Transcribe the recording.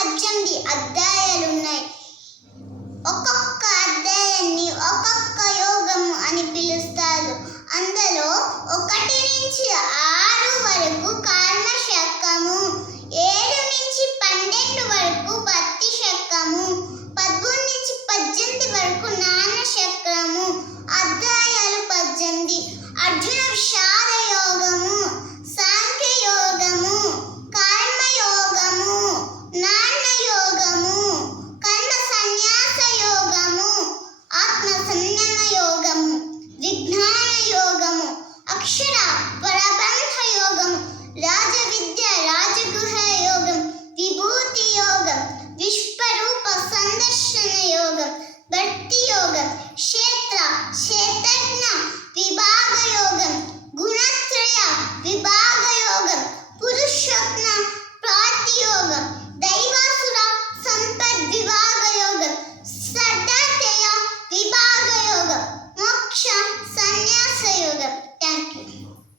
18 అధ్యాయాలున్నాయి. ఒక్కొక్క అధ్యాయాన్ని ఒక్కొక్క యోగము అని పిలుస్తారు. అందులో 1 నుంచి 6 వరకు కర్మ చక్రము, 7 నుంచి 12 వరకు భక్తి చక్రము, 13 నుంచి 18 వరకు జ్ఞాన చక్రము. అధ్యాయాలు 18. అర్జున విషాద యోగము, సాంఖ్య యోగము, కర్మ యోగము, జ్ఞాన యోగము, కర్మ సన్యాస యోగము, ఆత్మ సంయమ యోగము, విజ్ఞాన యోగము, అక్షర పరబ్రహ్మ యోగము, రాజ విద్య రాజగృహ యోగం, విభూతి యోగం, విశ్వరూప సందర్శన యోగం, భక్తి యోగం, క్షేత్ర క్షేత్రజ్ఞ విభాగ యోగం, గుణత్రయ విభాగ యోగం, పురుషోత్మ ప్రాప్తి యోగం, దైవాసుర సంపద్ విభాగ యోగం, సర్దాతయ విభాగ యోగం, మోక్ష